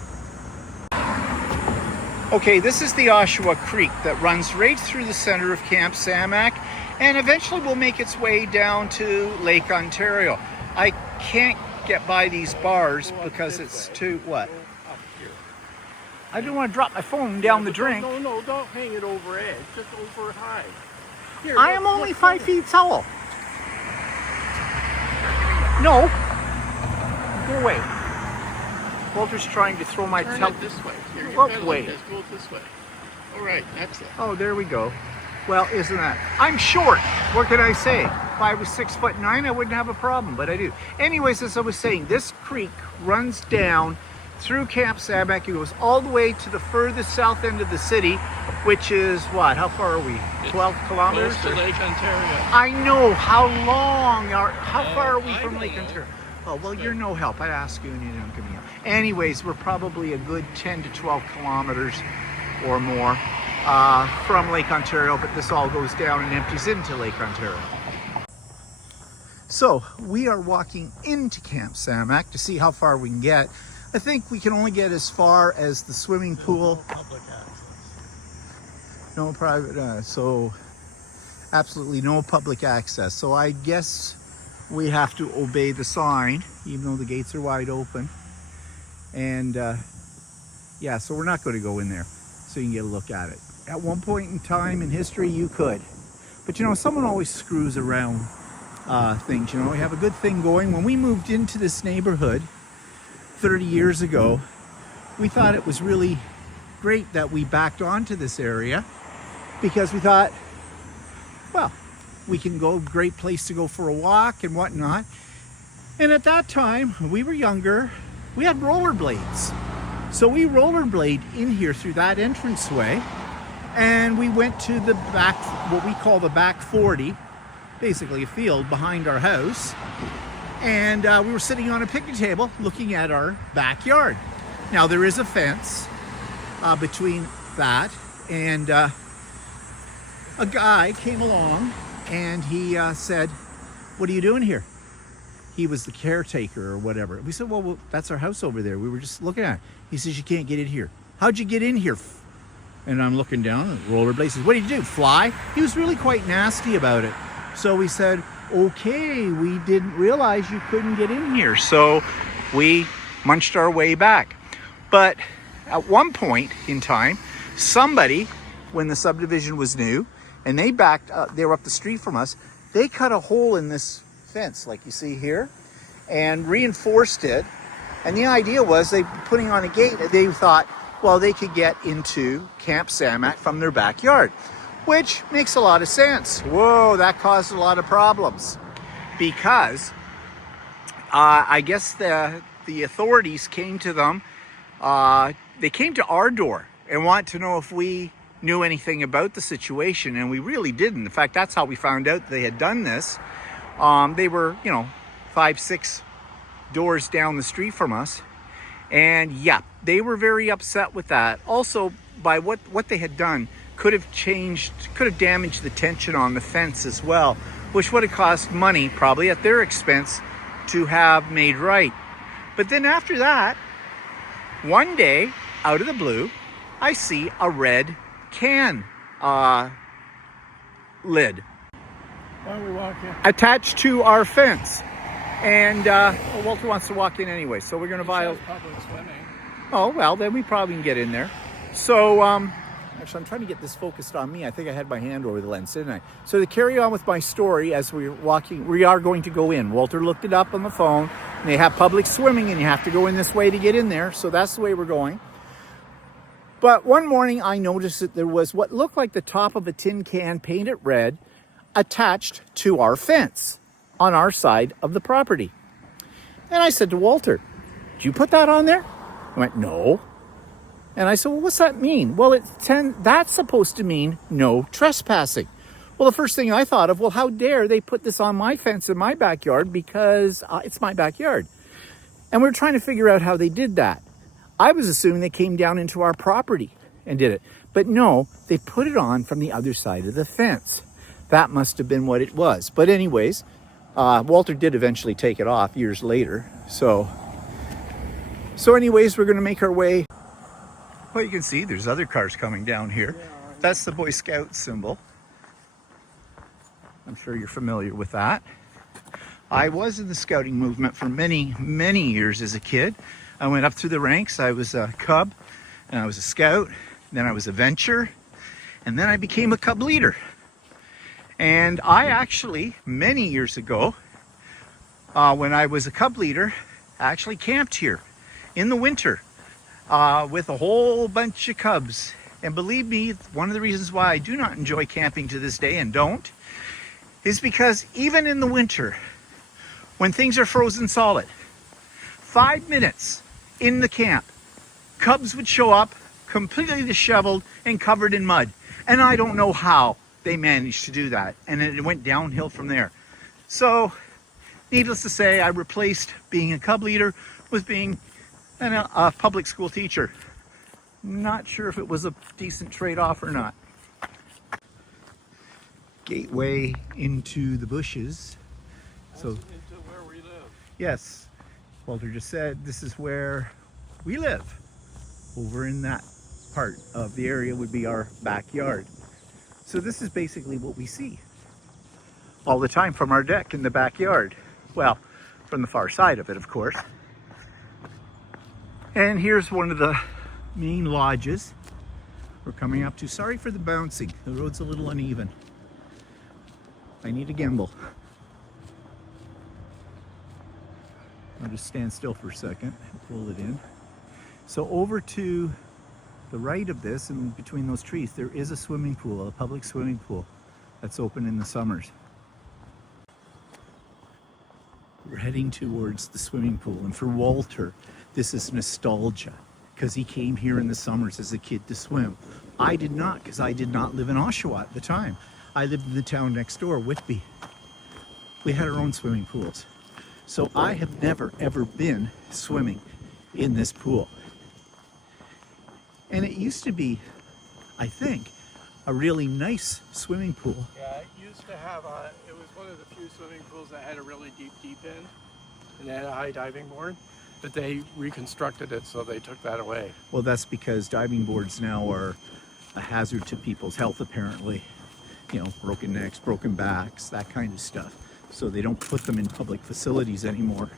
Okay, this is the Oshawa Creek that runs right through the center of Camp Samac and eventually will make its way down to Lake Ontario. I can't get by these bars because it's too, what? I didn't want to drop my phone down the drink. No, don't hang it over edge, just over high. Here, I am only 5 feet tall. No. Go away. Walter's trying to throw my Turn it this way. Here, What go way? Like this. Go this way. All right, that's it. Oh, there we go. Well, isn't that? I'm short. What can I say? If I was 6'9", I wouldn't have a problem, but I do. Anyways, as I was saying, this creek runs down through Camp Samac. It goes all the way to the furthest south end of the city, which is what? How far are we? 12 kilometers? Close to Lake Ontario. I know. How far are we I from don't Lake know. Ontario? Oh, well, you're no help. I ask you and you don't give me help. Anyways, we're probably a good 10 to 12 kilometers or more from Lake Ontario, but this all goes down and empties into Lake Ontario. So we are walking into Camp Samac to see how far we can get. I think we can only get as far as the swimming pool. Public access. No private, so absolutely no public access. So I guess we have to obey the sign, even though the gates are wide open. And yeah, so we're not going to go in there so you can get a look at it. At one point in time in history, you could. But you know, someone always screws around things. You know, we have a good thing going. When we moved into this neighborhood 30 years ago, we thought it was really great that we backed onto this area because we thought, well, we can go, great place to go for a walk and whatnot. And at that time, when we were younger, we had rollerblades. So we rollerblade in here through that entranceway, and we went to the back, what we call the back 40, basically a field behind our house. And we were sitting on a picnic table looking at our backyard. Now there is a fence between that, and a guy came along and he said, "What are you doing here?" He was the caretaker or whatever. We said, well, that's our house over there. We were just looking at it. He says, "You can't get in here." "How'd you get in here?" And I'm looking down at rollerblades. He says, "What did you do, fly?" He was really quite nasty about it. So we said, "Okay, we didn't realize you couldn't get in here." So we munched our way back. But at one point in time, somebody, when the subdivision was new, and they backed up, they were up the street from us, they cut a hole in this fence like you see here, and reinforced it. And the idea was they putting on a gate. They thought, well, they could get into Camp Samac from their backyard, which makes a lot of sense. Whoa, that caused a lot of problems because I guess the authorities came to them. They came to our door and wanted to know if we knew anything about the situation, and we really didn't. In fact, that's how we found out they had done this. They were, 5-6 doors down the street from us, and yeah, they were very upset with that. Also, by what they had done, could have damaged the tension on the fence as well, which would have cost money, probably at their expense, to have made right. But then after that, one day, out of the blue, I see a red can lid Why are we walking? attached to our fence. And Walter wants to walk in anyway, so we're going to violate. Public swimming. Oh, well, then we probably can get in there. So, actually, I'm trying to get this focused on me. I think I had my hand over the lens, didn't I? So to carry on with my story, as we're walking, we are going to go in. Walter looked it up on the phone, and they have public swimming, and you have to go in this way to get in there. So that's the way we're going. But one morning, I noticed that there was what looked like the top of a tin can painted red attached to our fence on our side of the property. And I said to Walter, "Did you put that on there?" He went, "No." And I said, "Well, what's that mean?" "Well, that's supposed to mean no trespassing." Well, the first thing I thought of, well, how dare they put this on my fence in my backyard, because it's my backyard. And we're trying to figure out how they did that. I was assuming they came down into our property and did it. But no, they put it on from the other side of the fence. That must have been what it was. But anyways, Walter did eventually take it off years later. So anyways, we're going to make our way. Well, you can see there's other cars coming down here. That's the Boy Scout symbol. I'm sure you're familiar with that. I was in the scouting movement for many, many years as a kid. I went up through the ranks. I was a cub, and I was a scout, then I was a venture, and then I became a cub leader. And I actually, many years ago, when I was a cub leader, I actually camped here in the winter with a whole bunch of cubs. And believe me, one of the reasons why I do not enjoy camping to this day and don't, is because even in the winter, when things are frozen solid, 5 minutes in the camp, cubs would show up completely disheveled and covered in mud. And I don't know how they managed to do that. And it went downhill from there. So, needless to say, I replaced being a cub leader with being a public school teacher. Not sure if it was a decent trade-off or not. Gateway into the bushes. So Into where we live. yes, Walter just said this is where we live. Over in that part of the area would be our backyard. So this is basically what we see all the time from our deck in the backyard. Well, from the far side of it, of course. And here's one of the main lodges we're coming up to. Sorry for the bouncing. The road's a little uneven. I need a gimbal. I'll just stand still for a second and pull it in. So over to the right of this, and between those trees, there is a swimming pool, a public swimming pool that's open in the summers. We're heading towards the swimming pool, and for Walter, this is nostalgia, because he came here in the summers as a kid to swim. I did not, because I did not live in Oshawa at the time. I lived in the town next door, Whitby. We had our own swimming pools. So I have never, ever been swimming in this pool. And it used to be, I think, a really nice swimming pool. Yeah, it used to have it was one of the few swimming pools that had a really deep end, and it had a high diving board, but they reconstructed it, so they took that away. Well, that's because diving boards now are a hazard to people's health, apparently. You know, broken necks, broken backs, that kind of stuff. So they don't put them in public facilities anymore.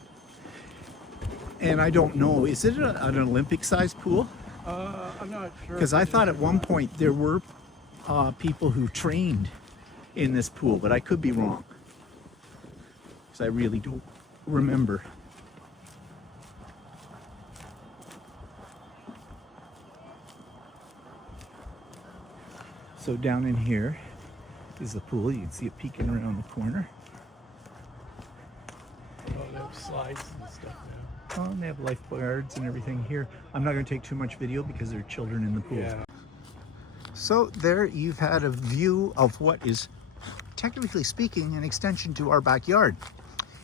And I don't know, is it an Olympic-sized pool? I'm not sure. Because I thought at one point there were people who trained in this pool, but I could be wrong. Because I really don't remember. So down in here is the pool. You can see it peeking around the corner. Oh, they have slides and stuff now. Oh, and they have lifeguards and everything here. I'm not going to take too much video because there are children in the pool. Yeah. So there you've had a view of what is, technically speaking, an extension to our backyard,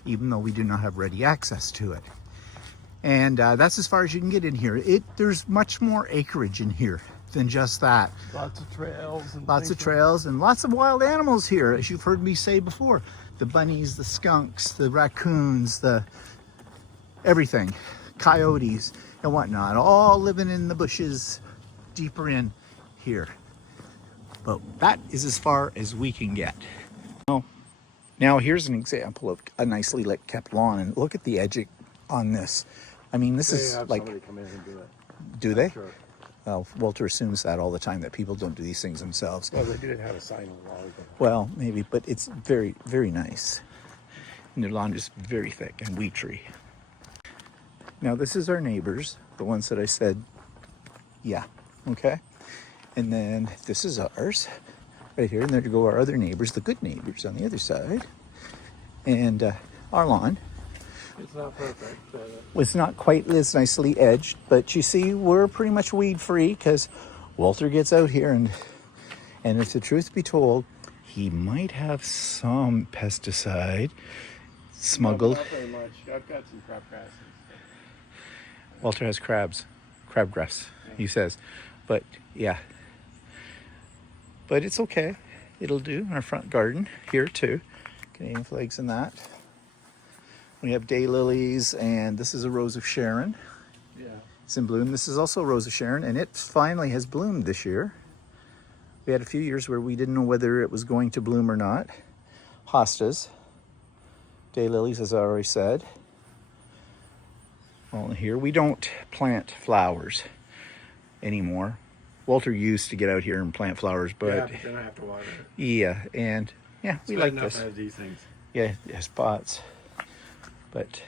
even though we do not have ready access to it. And that's as far as you can get in here. There's much more acreage in here than just that. Lots of trails. And lots of trails and lots of wild animals here, as you've heard me say before. The bunnies, the skunks, the raccoons, the everything, coyotes and whatnot, all living in the bushes deeper in here. But that is as far as we can get. Now here's an example of a nicely lit kept lawn, and look at the edge on this. I mean, this is like, somebody come in and do it. do they? Sure. Well, Walter assumes that all the time, that people don't do these things themselves. Well, they did have a sign on the wall. Well, maybe, but it's very, very nice. And their lawn is very thick and wheat tree. Now this is our neighbors, the ones that I said, yeah, okay. And then this is ours right here, and there go our other neighbors, the good neighbors on the other side. And our lawn. It's not perfect. But, it's not quite as nicely edged, but you see, we're pretty much weed free because Walter gets out here, and if the truth be told, he might have some pesticide smuggled. Not very much. I've got some crabgrass. Walter has crabgrass, he says. But yeah, but it's okay. It'll do in our front garden here too. Canadian flags and that. We have daylilies, and this is a rose of Sharon. Yeah. It's in bloom. This is also a rose of Sharon, and it finally has bloomed this year. We had a few years where we didn't know whether it was going to bloom or not. Hostas, daylilies, as I already said. Well, here we don't plant flowers anymore. Walter used to get out here and plant flowers, but yeah, but then I have to water it. yeah, and yeah, we like this. As these things. Yeah, spots. But,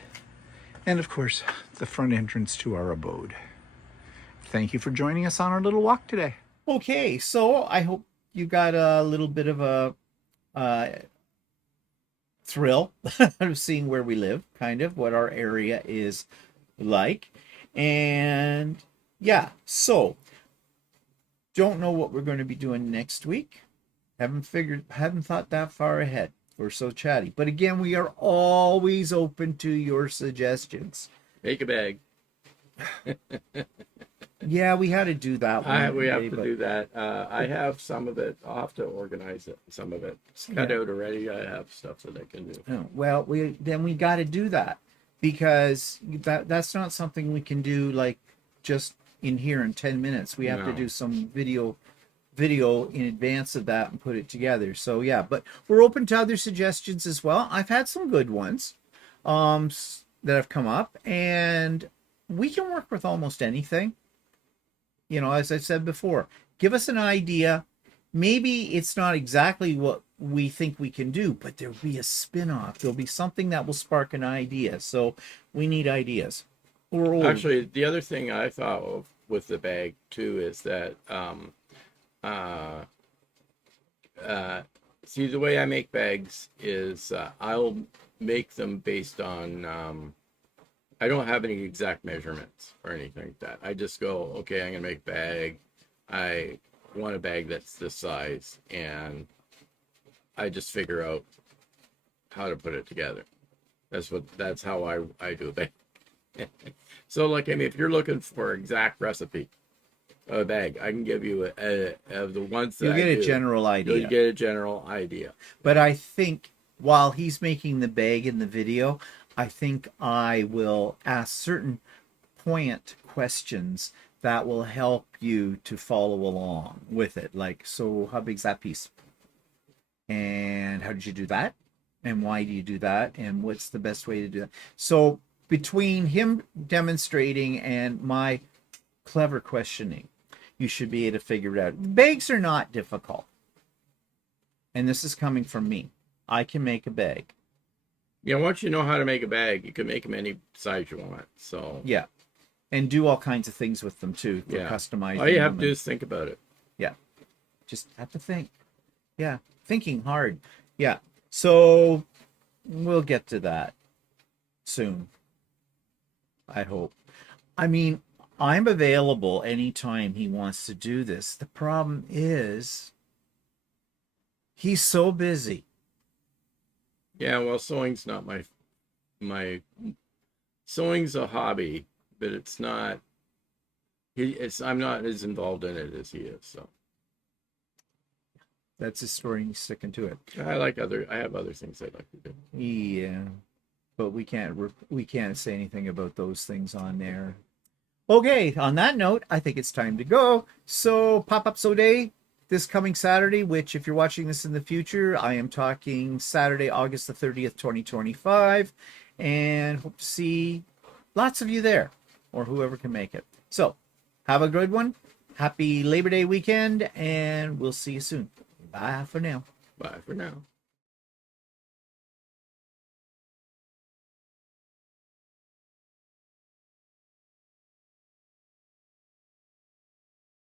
and of course, the front entrance to our abode. Thank you for joining us on our little walk today. Okay, so I hope you got a little bit of a thrill of seeing where we live, kind of what our area is like. And yeah, so don't know what we're going to be doing next week. Haven't thought that far ahead. We're so chatty. But again, we are always open to your suggestions. Make a bag. Yeah, we had to do that one. We have to do that. I have some of it. I'll have to organize it. Some of it. It's cut out already. I have stuff that I can do. Oh, well, we got to do that, because that's not something we can do like just in here in 10 minutes. We have to do some video in advance of that and put it together. So yeah, but we're open to other suggestions as well. I've had some good ones that have come up, and we can work with almost anything. You know, as I said before, give us an idea. Maybe it's not exactly what we think we can do, but there'll be a spin-off. There'll be something that will spark an idea. So we need ideas. Actually, the other thing I thought of with the bag too is that see, the way I make bags is I'll make them based on I don't have any exact measurements or anything like that. I just go, okay, I'm gonna make a bag. I want a bag that's this size, and I just figure out how to put it together. That's how I do a bag. So, like, I mean, if you're looking for exact recipe of a bag, I can give you of the ones that you'll get I a do, general idea. You'll get a general idea. But I think while he's making the bag in the video, I think I will ask certain poignant questions that will help you to follow along with it. Like, so how big's that piece? And how did you do that? And why do you do that? And what's the best way to do that? So between him demonstrating and my clever questioning, you should be able to figure it out. Bags are not difficult. And this is coming from me. I can make a bag. Yeah, once you know how to make a bag, you can make them any size you want. So yeah, and do all kinds of things with them too. For yeah, customizing. all you have to do is think about it. Yeah. Just have to think. Yeah, thinking hard. Yeah. So we'll get to that soon. I hope. I mean, I'm available anytime he wants to do this. The problem is he's so busy. Yeah, well, sewing's not my sewing's a hobby, but it's not. I'm not as involved in it as he is. So That's his story, and he's sticking to it. I have other things I'd like to do. Yeah, but we can't say anything about those things on there. Okay, on that note, I think it's time to go. So pop-up sew day this coming Saturday, which if you're watching this in the future, I am talking Saturday, August the 30th, 2025, and hope to see lots of you there, or whoever can make it. So have a good one. Happy Labor Day weekend, and we'll see you soon. Bye for now. Bye for now.